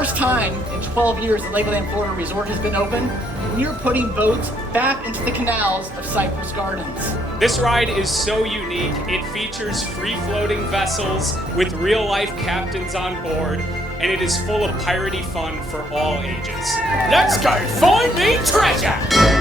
first time in 12 years the LEGOLAND Florida Resort has been open, we are putting boats back into the canals of Cypress Gardens. This ride is so unique. It features free-floating vessels with real-life captains on board, and it is full of piratey fun for all ages. Let's go find me treasure!